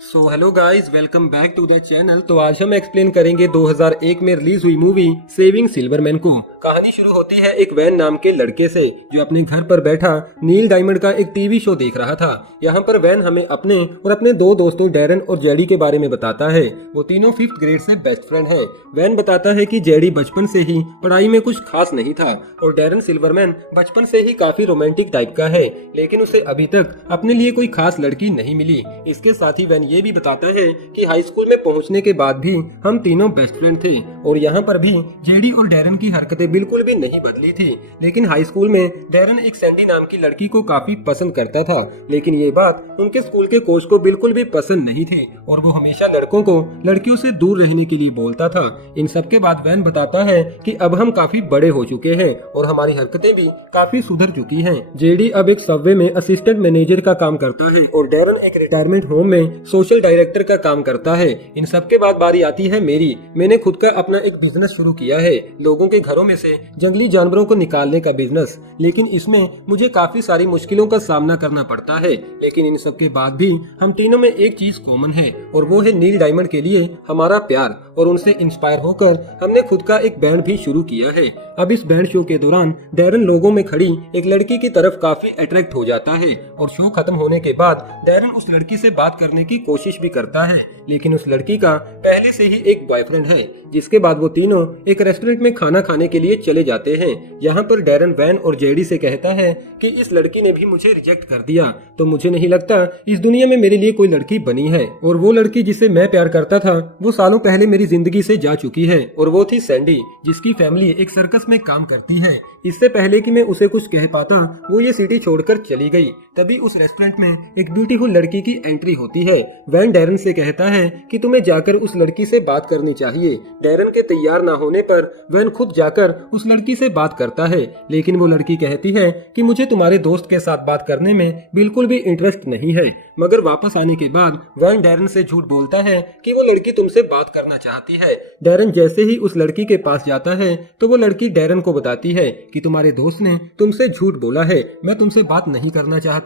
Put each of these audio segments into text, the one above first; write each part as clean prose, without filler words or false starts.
So hello guys, welcome back to the channel. तो आज हम एक्सप्लेन करेंगे 2001 में रिलीज हुई मूवी सेविंग सिल्वरमैन को। कहानी शुरू होती है एक वैन नाम के लड़के से जो अपने घर पर बैठा नील डायमंड का एक टीवी शो देख रहा था। यहाँ पर वैन हमें अपने और अपने दो दोस्तों डैरन और जेडी के बारे में बताता है। वो तीनों 5th ग्रेड से बेस्ट फ्रेंड है। वैन बताता है कि जेडी बचपन से ही पढ़ाई में कुछ खास नहीं था और डैरन सिल्वरमैन बचपन से ही काफी रोमांटिक टाइप का है, लेकिन उसे अभी तक अपने लिए कोई खास लड़की नहीं मिली। इसके साथ ही वैन ये भी बताता है कि हाई स्कूल में पहुंचने के बाद भी हम तीनों बेस्ट फ्रेंड थे और यहाँ पर भी जेडी और डैरन की हरकतें बिल्कुल भी नहीं बदली थी। लेकिन हाई स्कूल में डैरन एक सैंडी नाम की लड़की को काफी पसंद करता था, लेकिन ये बात उनके स्कूल के कोच को बिल्कुल भी पसंद नहीं थी और वो हमेशा लड़कों को लड़कियों से दूर रहने के लिए बोलता था। इन सब के बाद वैन बताता है कि अब हम काफी बड़े हो चुके हैं और हमारी हरकतें भी काफी सुधर चुकी हैं। जेडी अब एक सबवे में असिस्टेंट मैनेजर का काम करता है और डैरन एक रिटायरमेंट होम में सोशल डायरेक्टर का काम करता है। इन सब के बाद बारी आती है मेरी। मैंने खुद का अपना एक बिजनेस शुरू किया है, लोगों के घरों में से जंगली जानवरों को निकालने का बिजनेस। लेकिन इसमें मुझे काफी सारी मुश्किलों का सामना करना पड़ता है, लेकिन इन सब के बाद भी हम तीनों में एक चीज कॉमन है और वो है नील डायमंड के लिए हमारा प्यार। और उनसे इंस्पायर होकर हमने खुद का एक बैंड भी शुरू किया है। अब इस बैंड शो के दौरान डैरन लोगों में खड़ी एक लड़की की तरफ काफी अट्रैक्ट हो जाता है और शो खत्म होने के बाद डैरन उस लड़की से बात करने की कोशिश भी करता है, लेकिन उस लड़की का पहले से ही एक बॉयफ्रेंड है। जिसके बाद वो तीनों एक रेस्टोरेंट में खाना खाने के लिए चले जाते हैं। यहाँ पर डैरन वैन और जेडी से कहता है कि इस लड़की ने भी मुझे रिजेक्ट कर दिया, तो मुझे नहीं लगता इस दुनिया में मेरे लिए कोई लड़की बनी है। और वो लड़की जिसे मैं प्यार करता था वो सालों पहले मेरी जिंदगी से जा चुकी है और वो थी सैंडी, जिसकी फैमिली एक सर्कस में काम करती है। इससे पहले कि मैं उसे कुछ कह पाता वो ये सिटी छोड़कर चली गई। तभी उस रेस्टोरेंट में एक ब्यूटीफुल लड़की की एंट्री होती है। वैन डैरन से कहता है कि तुम्हें जाकर उस लड़की से बात करनी चाहिए। डैरन के तैयार ना होने पर वैन खुद जाकर उस लड़की से बात करता है, लेकिन वो लड़की कहती है कि मुझे तुम्हारे दोस्त के साथ बात करने में बिल्कुल भी इंटरेस्ट नहीं है। मगर वापस आने के बाद वैन डैरन से झूठ बोलता है कि वो लड़की तुमसे बात करना चाहती है। डैरन जैसे ही उस लड़की के पास जाता है तो वो लड़की डैरन को बताती है कि तुम्हारे दोस्त ने तुमसे झूठ बोला है, मैं तुमसे बात नहीं करना चाहती।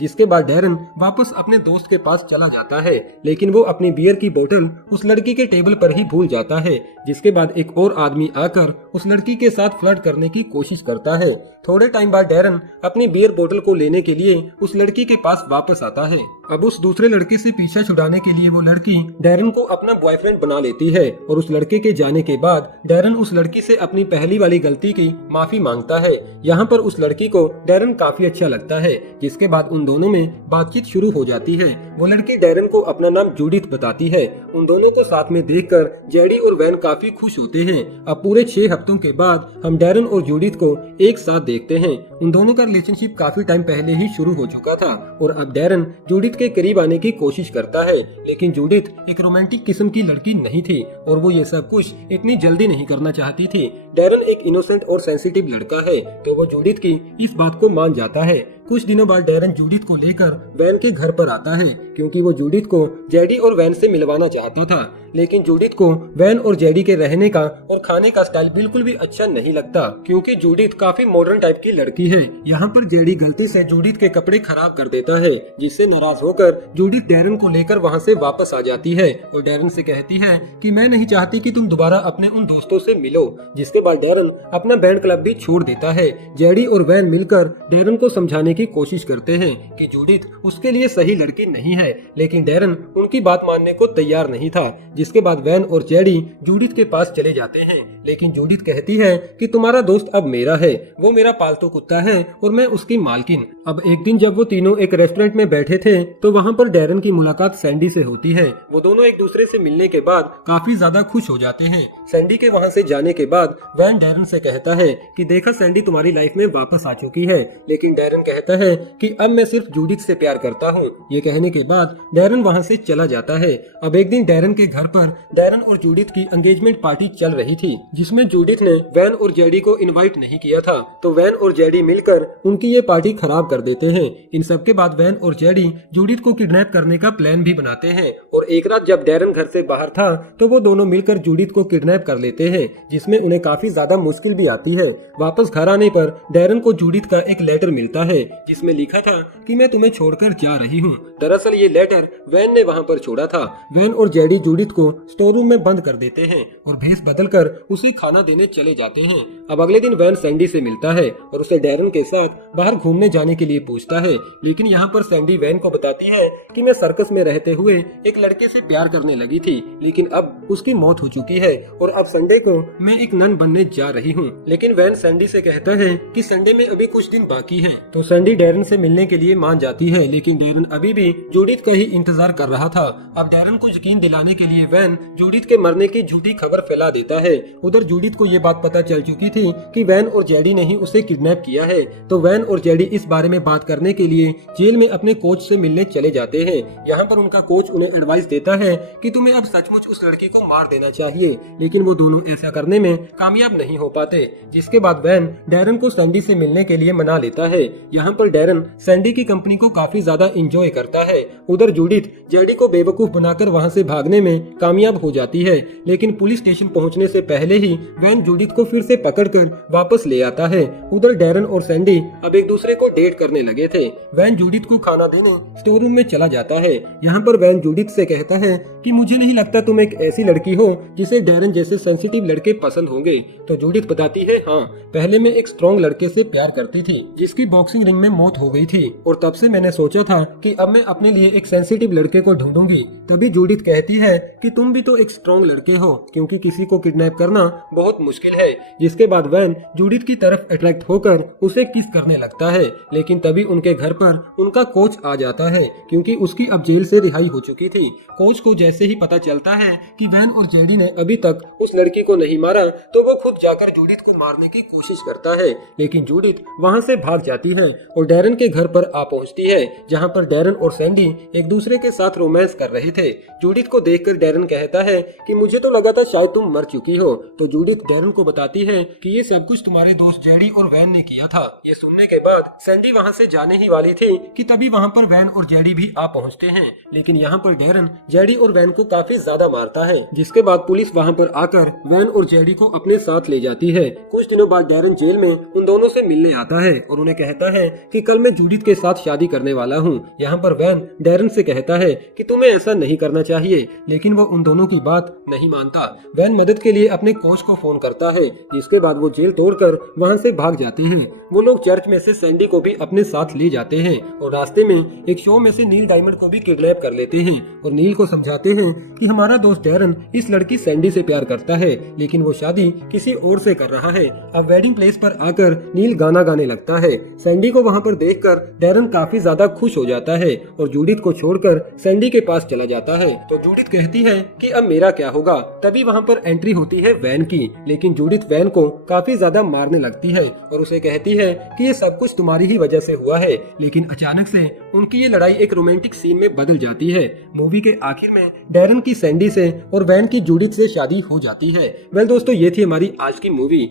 जिसके बाद डैरन वापस अपने दोस्त के पास चला जाता है, लेकिन वो अपनी बियर की बोतल उस लड़की के टेबल पर ही भूल जाता है। जिसके बाद एक और आदमी आकर उस लड़की के साथ फ्लर्ट करने की कोशिश करता है। थोड़े टाइम बाद डैरन अपनी बियर बोतल को लेने के लिए उस लड़की के पास वापस आता है। अब उस दूसरे लड़के से पीछा छुड़ाने के लिए वो लड़की डैरन को अपना बॉयफ्रेंड बना लेती है और उस लड़के के जाने के बाद डैरन उस लड़की से अपनी पहली वाली गलती की माफी मांगता है। यहाँ पर उस लड़की को डैरन काफी अच्छा लगता है। जिसके बाद उन दोनों में बातचीत शुरू हो जाती है। वो लड़की डैरन को अपना नाम जूडिथ बताती है। उन दोनों को साथ में देखकर जेडी और वैन काफी खुश होते हैं। अब पूरे 6 हफ्तों के बाद हम डैरन और जूडिथ को एक साथ देखते हैं। उन दोनों का रिलेशनशिप काफी टाइम पहले ही शुरू हो चुका था और अब डैरन जूडिथ के करीब आने की कोशिश करता है, लेकिन जूडिथ एक रोमांटिक किस्म की लड़की नहीं थी और वो ये सब कुछ इतनी जल्दी नहीं करना चाहती थी। डैरन एक इनोसेंट और सेंसिटिव लड़का है, तो वो जूडिथ की इस बात को मान जाता है। कुछ दिनों बाद डैरन जूडिथ को लेकर वैन के घर पर आता है, क्योंकि वो जूडिथ को जेडी और वैन से मिलवाना चाहता था। लेकिन जूडिथ को वैन और जेडी के रहने का और खाने का स्टाइल बिल्कुल भी अच्छा नहीं लगता, क्योंकि जूडिथ काफी मॉडर्न टाइप की लड़की है। यहाँ पर जेडी गलती से जूडिथ के कपड़े खराब कर देता है, जिससे नाराज होकर जूडिथ डैरन को लेकर वहाँ से वापस आ जाती है और डैरन से कहती है कि मैं नहीं चाहती कि तुम दोबारा अपने उन दोस्तों से मिलो। जिसके बाद डैरन अपना बैंड क्लब भी छोड़ देता है। जेडी और वैन मिलकर डैरन को समझाने की कोशिश करते हैं कि जूडिथ उसके लिए सही लड़की नहीं है, लेकिन डैरन उनकी बात मानने को तैयार नहीं था। जिसके बाद वैन और जेडी जूडिथ के पास चले जाते हैं, लेकिन जूडिथ कहती है कि तुम्हारा दोस्त अब मेरा है, वो मेरा पालतू कुत्ता है और मैं उसकी मालकिन। अब एक दिन जब वो तीनों एक रेस्टोरेंट में बैठे थे तो वहाँ पर डैरन की मुलाकात सैंडी से होती है। वो दोनों एक दूसरे से मिलने के बाद काफी ज्यादा खुश हो जाते हैं। सैंडी के वहाँ से जाने के बाद वैन डैरन से कहता है कि देखा सैंडी तुम्हारी लाइफ में वापस आ चुकी है, लेकिन डैरन कहता है कि अब मैं सिर्फ जूडिथ से प्यार करता हूँ। ये कहने के बाद डैरन वहाँ से चला जाता है। अब एक दिन डैरन के घर पर डैरन और जूडिथ की एंगेजमेंट पार्टी चल रही थी, जिसमें जूडिथ ने वैन और जेडी को इनवाइट नहीं किया था, तो वैन और जेडी मिलकर उनकी ये पार्टी खराब कर देते हैं। इन सब के बाद वैन और जेडी जूडिथ को किडनैप करने का प्लान भी बनाते हैं और एक रात जब डैरन घर से बाहर था तो वो दोनों मिलकर जूडिथ को किडनैप कर लेते हैं, जिसमें उन्हें काफी ज्यादा मुश्किल भी आती है। वापस घर आने पर डैरन को जूडिथ का एक लेटर मिलता है जिसमें लिखा था कि मैं तुम्हें छोड़कर जा रही हूँ। दरअसल ये लेटर वैन ने वहाँ पर छोड़ा था। वैन और जेडी जूडिथ को स्टोर रूम में बंद कर देते हैं और भेस बदलकर उसे खाना देने चले जाते हैं। अब अगले दिन वैन सैंडी से मिलता है और उसे डैरन के साथ बाहर घूमने जाने के लिए पूछता है, लेकिन यहाँ पर सैंडी वैन को बताती है कि मैं सर्कस में रहते हुए एक लड़के से प्यार करने लगी थी, लेकिन अब उसकी मौत हो चुकी है और अब संडे को मैं एक नन बनने जा रही हूँ। लेकिन वैन सैंडी से कहता है कि संडे में अभी कुछ दिन बाकी है, तो सैंडी डैरन से मिलने के लिए मान जाती है, लेकिन डैरन अभी भी जूडिथ का ही इंतजार कर रहा था। अब डैरन को यकीन दिलाने के लिए वैन जूडिथ के मरने की झूठी खबर फैला देता है। उधर जूडिथ को ये बात पता चल चुकी थी कि वैन और जेडी ने ही उसे किडनैप किया है, तो वैन और जेडी इस बारे में बात करने के लिए जेल में अपने कोच से मिलने चले जाते हैं। यहाँ पर उनका कोच उन्हें एडवाइस देता है कि तुम्हें अब सचमुच उस लड़की को मार देना चाहिए, लेकिन वो दोनों ऐसा करने में कामयाब नहीं हो पाते। जिसके बाद वैन डैरन को सैंडी से मिलने के लिए मना लेता है। यहाँ पर डैरन सैंडी की कंपनी को काफी ज्यादा एंजॉय करता है। उधर जूडिथ जेडी को बेवकूफ बनाकर वहाँ से भागने में कामयाब हो जाती है, लेकिन पुलिस स्टेशन पहुँचने से पहले ही वैन जूडिथ को फिर से पकड़कर वापस ले आता है। उधर डैरन और सैंडी अब एक दूसरे को डेट करने लगे थे। वैन जूडिथ को खाना देने स्टोर रूम में चला जाता है। यहाँ पर वैन जूडिथ से कहता है कि मुझे नहीं लगता तुम एक ऐसी लड़की हो जिसे डैरन जैसे सेंसिटिव लड़के पसंद होंगे। तो जूडिथ बताती है, हाँ, पहले मैं एक स्ट्रॉन्ग लड़के से प्यार करती थी जिसकी बॉक्सिंग रिंग में मौत हो गई थी, और तब से मैंने सोचा था कि अब मैं अपने लिए एक सेंसिटिव लड़के को ढूंढूंगी। तभी जूडिथ कहती है कि तुम भी तो एक स्ट्रॉन्ग लड़के हो, क्योंकि किसी को किडनैप करना बहुत मुश्किल है। जिसके बाद वैन जूडिथ की तरफ अट्रैक्ट होकर उसे किस करने लगता है, लेकिन तभी उनके घर पर उनका कोच आ जाता है, क्योंकि उसकी अब जेल से रिहाई हो चुकी थी। कोच को जैसे ही पता चलता है कि वैन और जेडी ने अभी तक उस लड़की को नहीं मारा, तो वो खुद जाकर जूडिथ को मारने की कोशिश करता है, लेकिन जूडिथ वहां से भाग जाती है और डैरन के घर पर आ पहुंचती है, जहां पर डैरन और सैंडी एक दूसरे के साथ रोमांस कर रहे थे। जूडिथ को देखकर डैरन कहता है कि मुझे तो लगा था शायद तुम मर चुकी हो। तो जूडिथ डैरन को बताती है कि ये सब कुछ तुम्हारे दोस्त जेडी और वैन ने किया था। ये सुनने के बाद सैंडी वहाँ से जाने ही वाली थी कि तभी वहाँ पर वैन और जेडी भी आ पहुँचते हैं, लेकिन यहाँ पर डैरन जेडी और वैन को काफी ज्यादा मारता है। जिसके बाद पुलिस वहाँ पर आकर वैन और जेडी को अपने साथ ले जाती है। कुछ दिनों बाद डैरन जेल में उन दोनों से मिलने आता है और उन्हें कहता है कि कल मैं जूडिथ के साथ शादी करने वाला हूँ। यहाँ पर वैन डैरन से कहता है कि तुम्हें ऐसा नहीं करना चाहिए, लेकिन वो उन दोनों की बात नहीं मानता। वैन मदद के लिए अपने कोच को फोन करता है, जिसके बाद वो जेल तोड़कर वहाँ से भाग जाते हैं। वो लोग चर्च में से सैंडी को भी अपने साथ ले जाते हैं और रास्ते में एक शो में से नील डायमंड को भी किडनैप कर लेते हैं और नील को समझाते हैं कि हमारा दोस्त डैरन इस लड़की सैंडी से प्यार करता है, लेकिन वो शादी किसी और से कर रहा है। अब वेडिंग प्लेस पर आकर नील गाना गाने लगता है। सैंडी को वहाँ पर देखकर डैरन काफी ज्यादा खुश हो जाता है और जूडिथ को छोड़कर सैंडी के पास चला जाता है। तो जूडिथ कहती है कि अब मेरा क्या होगा। तभी वहाँ पर एंट्री होती है वैन की, लेकिन जूडिथ वैन को काफी ज्यादा मारने लगती है और उसे कहती है कि ये सब कुछ तुम्हारी ही वजह से हुआ है। लेकिन अचानक से उनकी ये लड़ाई एक रोमांटिक सीन में बदल जाती है। मूवी के आखिर में डैरन की सैंडी से और वैन की जूडिथ से शादी हो जाती है। वेल दोस्तों, ये थी हमारी आज की मूवी।